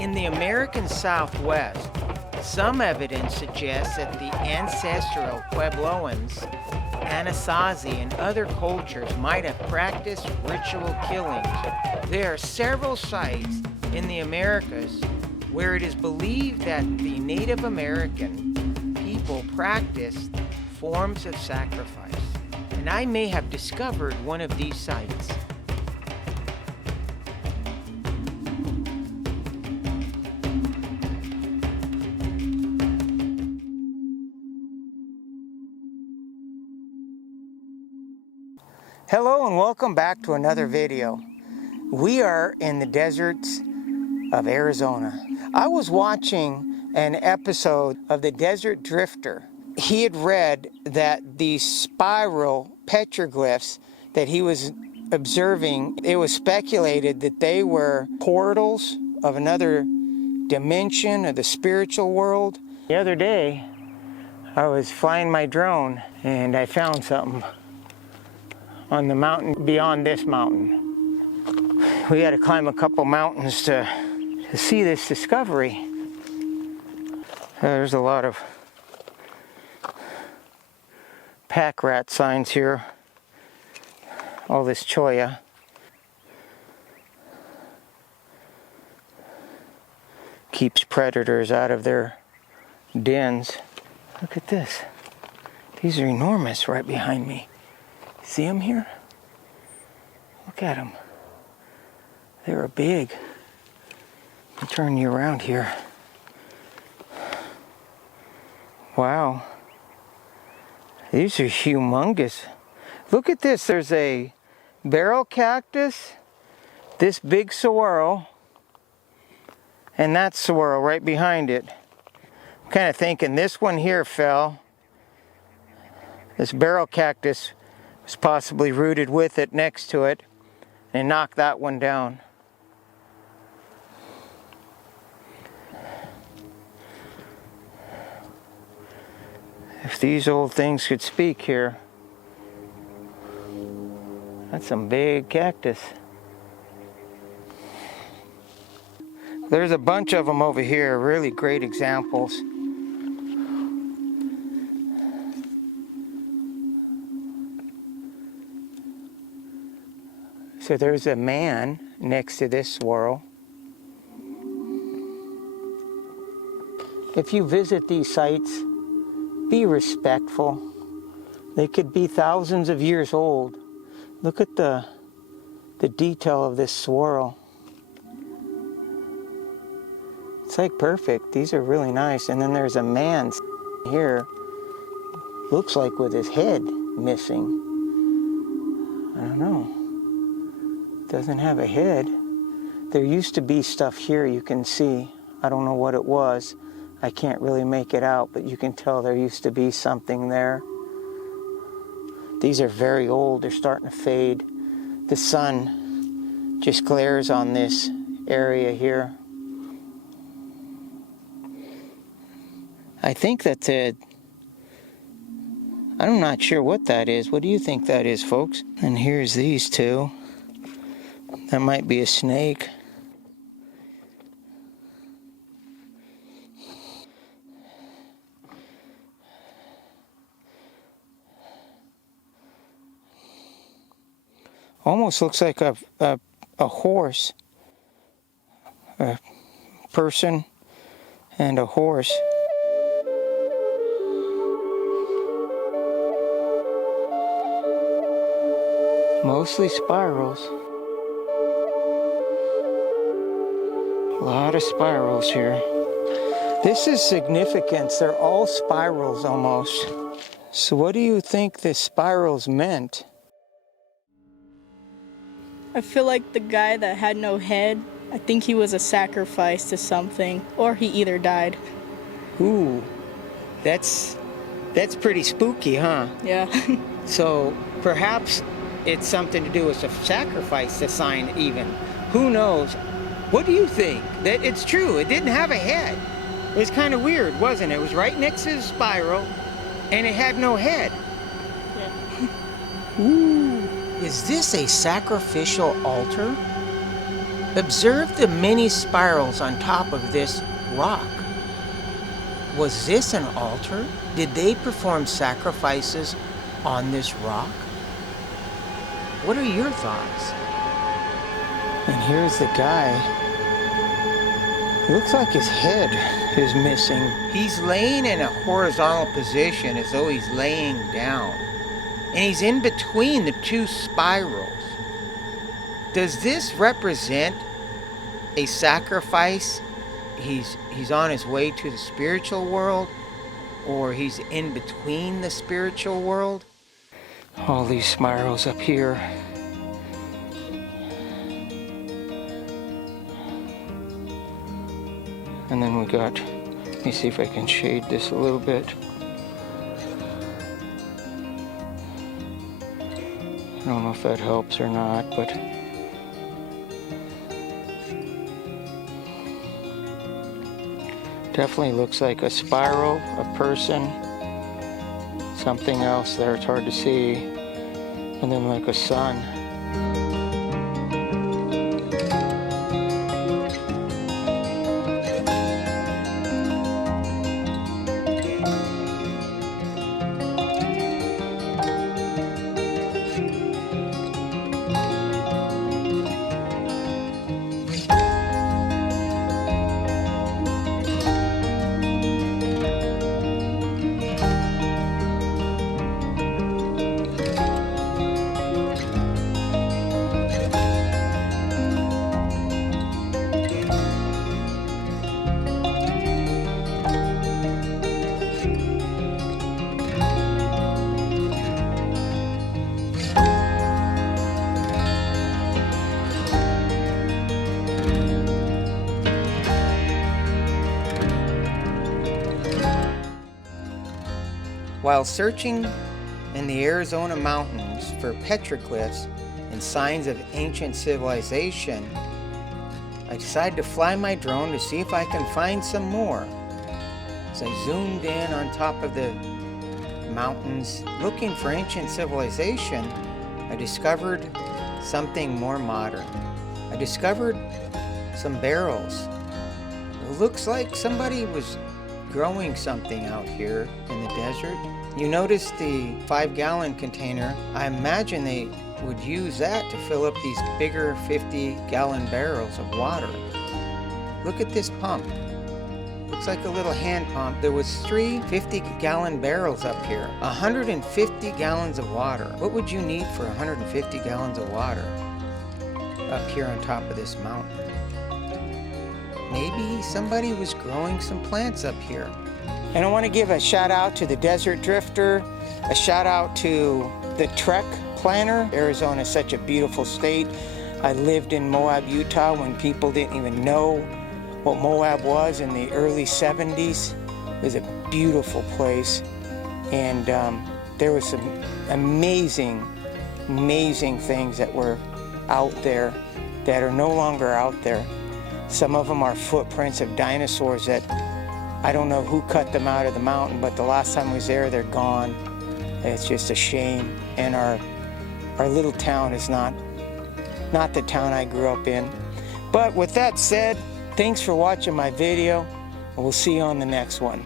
In the American Southwest, some evidence suggests that the ancestral Puebloans, Anasazi, and other cultures might have practiced ritual killings. There are several sites in the Americas where it is believed that the Native American people practiced forms of sacrifice, and I may have discovered one of these sites. Hello and welcome back to another video. We are in the deserts of Arizona. I was watching an episode of The Desert Drifter. He had read that these spiral petroglyphs that he was observing, it was speculated that they were portals of another dimension of the spiritual world. The other day, I was flying my drone and I found something on the mountain beyond this mountain. We had to climb a couple mountains to see this discovery. There's a lot of pack rat signs here. All this cholla. Keeps predators out of their dens. Look at this. These are enormous right behind me. See them here? Look at them. They're big. I'll turn you around here. Wow. These are humongous. Look at this. There's a barrel cactus, this big saguaro, and that saguaro right behind it. I'm kind of thinking this one here fell. This barrel cactus was possibly rooted with it next to it and knocked that one down. If these old things could speak here, that's some big cactus. There's a bunch of them over here, really great examples. So there's a man next to this swirl. If you visit these sites, be respectful. They could be thousands of years old. Look at the detail of this swirl. It's like perfect. These are really nice. And then there's a man here, looks like with his head missing. I don't know. Doesn't have a head. There used to be stuff here you can see. I don't know what it was. I can't really make it out, but you can tell there used to be something there. These are very old. They're starting to fade. The sun just glares on this area here. I think that's it. I'm not sure what that is. What do you think that is, folks? And here's these two. That might be a snake. Almost looks like a horse. A person and a horse. Mostly spirals. A lot of spirals here. This is significance. They're all spirals almost. So what do you think the spirals meant? I feel like the guy that had no head, I think he was a sacrifice to something, or he either died. Ooh, that's pretty spooky, huh? Yeah. So perhaps it's something to do with a sacrifice, the sign even. Who knows? What do you think? That it's true, it didn't have a head. It was kind of weird, wasn't it? It was right next to the spiral, and it had no head. Yeah. Ooh. Is this a sacrificial altar? Observe the many spirals on top of this rock. Was this an altar? Did they perform sacrifices on this rock? What are your thoughts? And here's the guy. Looks like his head is missing. He's laying in a horizontal position as though he's laying down. And he's in between the two spirals. Does this represent a sacrifice? He's on his way to the spiritual world, or he's in between the spiritual world? All these spirals up here. And then we got, let me see if I can shade this a little bit. I don't know if that helps or not, but definitely looks like a spiral, a person, something else there, it's hard to see, and then like a sun. While searching in the Arizona mountains for petroglyphs and signs of ancient civilization, I decided to fly my drone to see if I can find some more. As I zoomed in on top of the mountains looking for ancient civilization, I discovered something more modern. I discovered some barrels. It looks like somebody was growing something out here in the desert. You notice the 5-gallon container. I imagine they would use that to fill up these bigger 50-gallon barrels of water. Look at this pump. Looks like a little hand pump. There was 3 50-gallon barrels up here. 150 gallons of water. What would you need for 150 gallons of water up here on top of this mountain? Maybe somebody was growing some plants up here. And I want to give a shout out to the Desert Drifter, a shout out to the Trek Planner. Arizona is such a beautiful state. I lived in Moab, Utah when people didn't even know what Moab was in the early 70s. It was a beautiful place. And there was some amazing things that were out there that are no longer out there. Some of them are footprints of dinosaurs that I don't know who cut them out of the mountain, but the last time I was there, they're gone. It's just a shame. And our little town is not the town I grew up in. But with that said, thanks for watching my video, and we'll see you on the next one.